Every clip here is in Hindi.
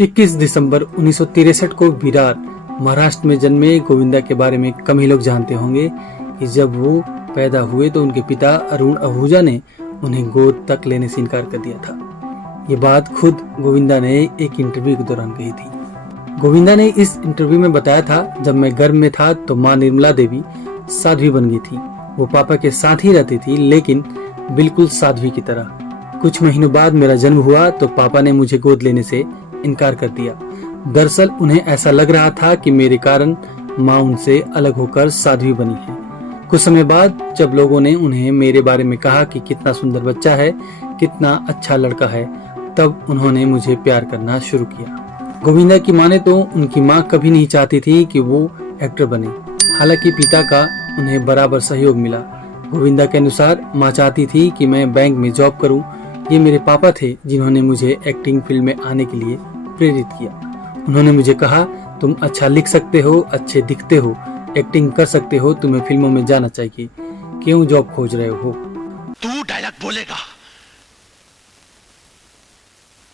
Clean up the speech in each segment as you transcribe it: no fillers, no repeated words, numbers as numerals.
21 दिसंबर 1963 को विरार महाराष्ट्र में जन्मे गोविंदा के बारे में कम ही लोग जानते होंगे कि जब वो पैदा हुए तो उनके पिता अरुण आहूजा ने उन्हें गोद तक लेने से इनकार कर दिया था। ये बात खुद गोविंदा ने एक इंटरव्यू के दौरान कही थी। गोविंदा ने इस इंटरव्यू में बताया था, जब मैं गर्भ में था तो माँ निर्मला देवी साध्वी बन गई थी। वो पापा के साथ ही रहती थी, लेकिन बिल्कुल साध्वी की तरह। कुछ महीनों बाद मेरा जन्म हुआ तो पापा ने मुझे गोद लेने से इनकार कर दिया। दरअसल उन्हें ऐसा लग रहा था कि मेरे कारण माँ उनसे अलग होकर साध्वी बनी है। कुछ समय बाद जब लोगों ने उन्हें मेरे बारे में कहा कि कितना सुंदर बच्चा है, कितना अच्छा लड़का है, तब उन्होंने मुझे प्यार करना शुरू किया। गोविंदा की माने तो उनकी माँ कभी नहीं चाहती थी कि वो एक्टर बने, हालांकि पिता का उन्हें बराबर सहयोग मिला। गोविंदा के अनुसार माँ चाहती थी कि मैं बैंक में जॉब करूं। ये मेरे पापा थे जिन्होंने मुझे एक्टिंग फील्ड में आने के लिए प्रेरित किया। उन्होंने मुझे कहा, तुम अच्छा लिख सकते हो, अच्छे दिखते हो, एक्टिंग कर सकते हो, तुम्हें फिल्मों में जाना चाहिए, क्यों जॉब खोज रहे हो। तू डायलॉग बोलेगा?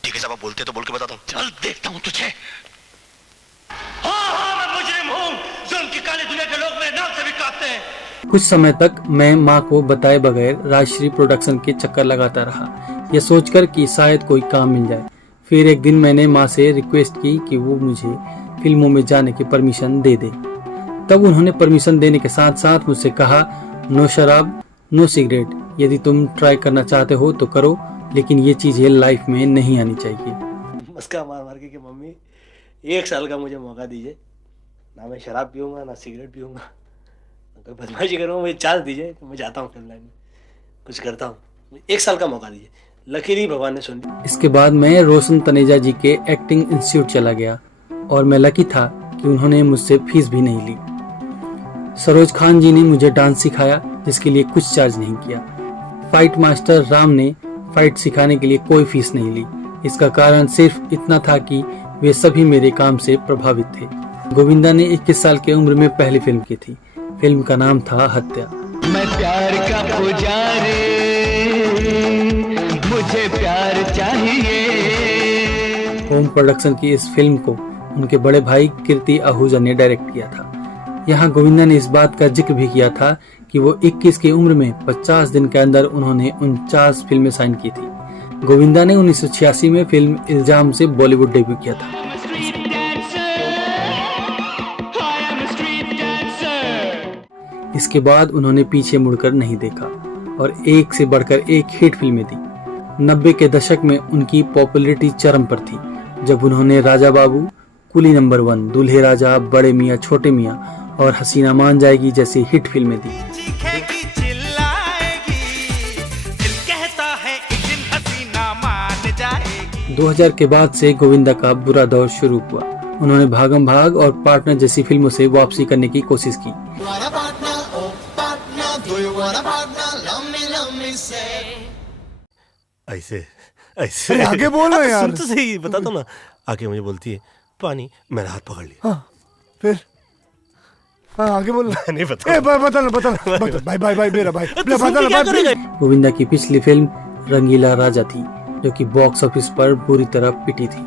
ठीक है साहब, बोलते तो बोल के बताता हूँ। चल देखता हूँ तुझे। हाँ, मैं मुजरिम हूँ। जुल्म की काली दुनिया के लोग मेरे नाम से भी कांपते हैं। कुछ समय तक मैं माँ को बताए बगैर राजश्री प्रोडक्शन के चक्कर लगाता रहा, यह सोचकर कि शायद कोई काम मिल जाए। फिर एक दिन मैंने माँ से रिक्वेस्ट की कि वो मुझे फिल्मों में जाने की परमिशन दे दे। तब उन्होंने परमिशन देने के साथ साथ मुझसे कहा, नो शराब, नो सिगरेट, यदि तुम ट्राई करना चाहते हो तो करो, लेकिन ये चीजें लाइफ में नहीं आनी चाहिए। मस्का मार मार के कि मम्मी 1 साल का मुझे मौका दीजिए, ना मैं शराब पीऊँगा ना सिगरेट पीऊँगा, कोई बदमाशी करूँगा, मुझे चांस दीजिए तो मैं जाता हूँ फिल्म लाइन में, कुछ करता हूँ। 1 साल का मौका दीजिए। लकीली भगवान ने सुन ली। इसके बाद मैं रोशन तनेजा जी के एक्टिंग इंस्टीट्यूट चला गया और मैं लकी था कि उन्होंने मुझसे फीस भी नहीं ली। सरोज खान जी ने मुझे डांस सिखाया, जिसके लिए कुछ चार्ज नहीं किया। फाइट मास्टर राम ने फाइट सिखाने के लिए कोई फीस नहीं ली। इसका कारण सिर्फ इतना था कि वे सभी मेरे काम से प्रभावित थे। गोविंदा ने 21 साल की उम्र में पहली फिल्म की थी। फिल्म का नाम था हत्या। मैं प्यार का पुजारी, मुझे प्यार चाहिए। होम प्रोडक्शन की इस फिल्म को उनके बड़े भाई कीर्ति आहूजा ने डायरेक्ट किया था। यहाँ गोविंदा ने इस बात का जिक्र भी किया था कि वो 21 की उम्र में 50 दिन के अंदर उन्होंने 49 फिल्में साइन की थी। गोविंदा ने 1986 में फिल्म इल्जाम से बॉलीवुड डेब्यू किया था। इसके बाद उन्होंने पीछे मुड़कर नहीं देखा और एक से बढ़कर एक हिट फिल्में दी। 90 के दशक में उनकी पॉपुलैरिटी चरम पर थी, जब उन्होंने राजा बाबू, कुली नंबर 1, दूल्हे राजा, बड़े मियाँ छोटे मियाँ और हसीना मान जाएगी जैसी हिट फिल्में दी। 2000 के बाद से गोविंदा का बुरा दौर शुरू हुआ। उन्होंने भागम भाग और पार्टनर जैसी फिल्मों से वापसी करने की कोशिश की। ऐसे ऐसे आगे बोल रहे यार। सुन तो सही, बताता हूँ ना। आके मुझे बोलती है, पानी, मेरा हाथ पकड़ लिया। हाँ, फिर हाँ आगे बोल। नहीं बता भाई मेरा भाई बता। गोविंदा की पिछली फिल्म रंगीला राजा थी, जो कि बॉक्स ऑफिस पर बुरी तरह पिटी थी।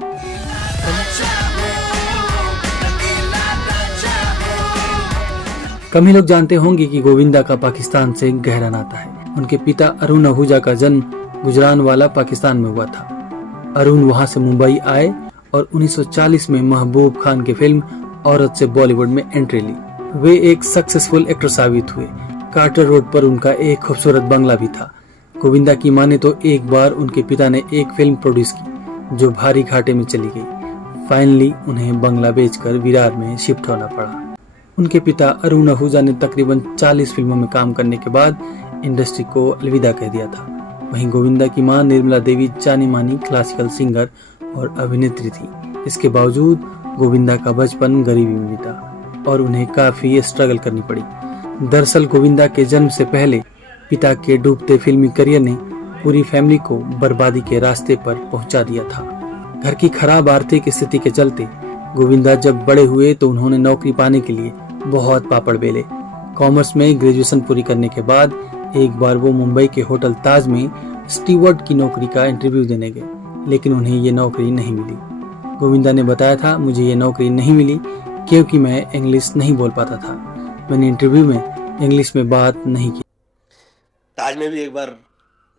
कम ही लोग जानते होंगे कि गोविंदा का पाकिस्तान से गहरा नाता है। उनके पिता अरुण आहूजा का जन्म गुजरानवाला पाकिस्तान में हुआ था। अरुण वहां से मुंबई आए और 1940 में महबूब खान की फिल्म औरत से बॉलीवुड में एंट्री ली। वे एक सक्सेसफुल एक्टर साबित हुए। कार्टर रोड पर उनका एक खूबसूरत बंगला भी था। गोविंदा की माने तो एक बार उनके पिता ने एक फिल्म प्रोड्यूस की जो भारी घाटे में चली गई। फाइनली उन्हें बंगला बेचकर विरार में शिफ्ट होना पड़ा। उनके पिता अरुण आहूजा ने तकरीबन 40 फिल्मों में काम करने के बाद इंडस्ट्री को अलविदा कह दिया था। वहीं गोविंदा की मां निर्मला देवी जानी मानी क्लासिकल सिंगर और अभिनेत्री थी। इसके बावजूद गोविंदा का बचपन गरीबी में बीता और उन्हें काफी स्ट्रगल करनी पड़ी। दरअसल गोविंदा के जन्म से पहले पिता के डूबते फिल्मी करियर ने पूरी फैमिली को बर्बादी के रास्ते पर पहुंचा दिया था। घर की खराब आर्थिक स्थिति के चलते गोविंदा जब बड़े हुए तो उन्होंने नौकरी पाने के लिए बहुत पापड़ बेले। कॉमर्स में ग्रेजुएशन पूरी करने के बाद एक बार वो मुंबई के होटल ताज में स्टीवर्ड की नौकरी का इंटरव्यू देने गए, लेकिन उन्हें ये नौकरी नहीं मिली। गोविंदा ने बताया था, मुझे ये नौकरी नहीं मिली क्योंकि मैं इंग्लिश नहीं बोल पाता था। मैंने इंटरव्यू में इंग्लिश में बात नहीं की। ताज में भी एक बार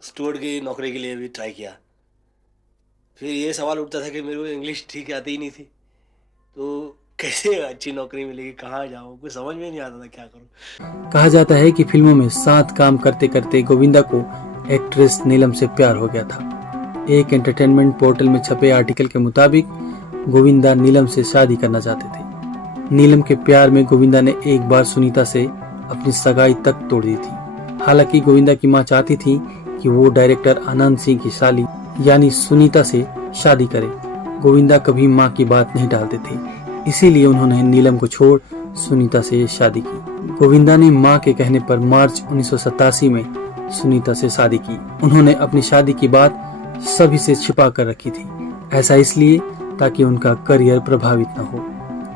स्टूअर्ड की नौकरी के लिए भी ट्राई किया। फिर ये सवाल उठता था कि मेरे को इंग्लिश ठीक आती ही नहीं थी, तो कैसे अच्छी नौकरी मिलेगी, कहाँ जाऊँ, कुछ समझ में नहीं आता था क्या करूँ। कहा जाता है कि फिल्मों में साथ काम करते करते गोविंदा को एक्ट्रेस नीलम से प्यार हो गया था। एक एंटरटेनमेंट पोर्टल में छपे आर्टिकल के मुताबिक गोविंदा नीलम से शादी करना चाहते थे। नीलम के प्यार में गोविंदा ने एक बार सुनीता से अपनी सगाई तक तोड़ दी थी। हालांकि गोविंदा की मां चाहती थी कि वो डायरेक्टर आनंद सिंह की साली यानी सुनीता से शादी करे। गोविंदा कभी मां की बात नहीं टालते थे, इसीलिए उन्होंने नीलम को छोड़ सुनीता से शादी की। गोविंदा ने मां के कहने पर मार्च 1987 में सुनीता से शादी की। उन्होंने अपनी शादी की बात सभी से छिपा कर रखी थी, ऐसा इसलिए ताकि उनका करियर प्रभावित न हो।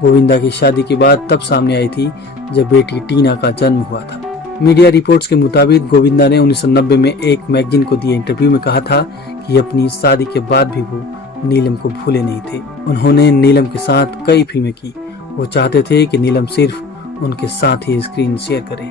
गोविंदा की शादी की बात तब सामने आई थी जब बेटी टीना का जन्म हुआ था। मीडिया रिपोर्ट्स के मुताबिक गोविंदा ने 1990 में एक मैगजीन को दिए इंटरव्यू में कहा था कि अपनी शादी के बाद भी वो नीलम को भूले नहीं थे। उन्होंने नीलम के साथ कई फिल्में की। वो चाहते थे कि नीलम सिर्फ उनके साथ ही स्क्रीन शेयर करे।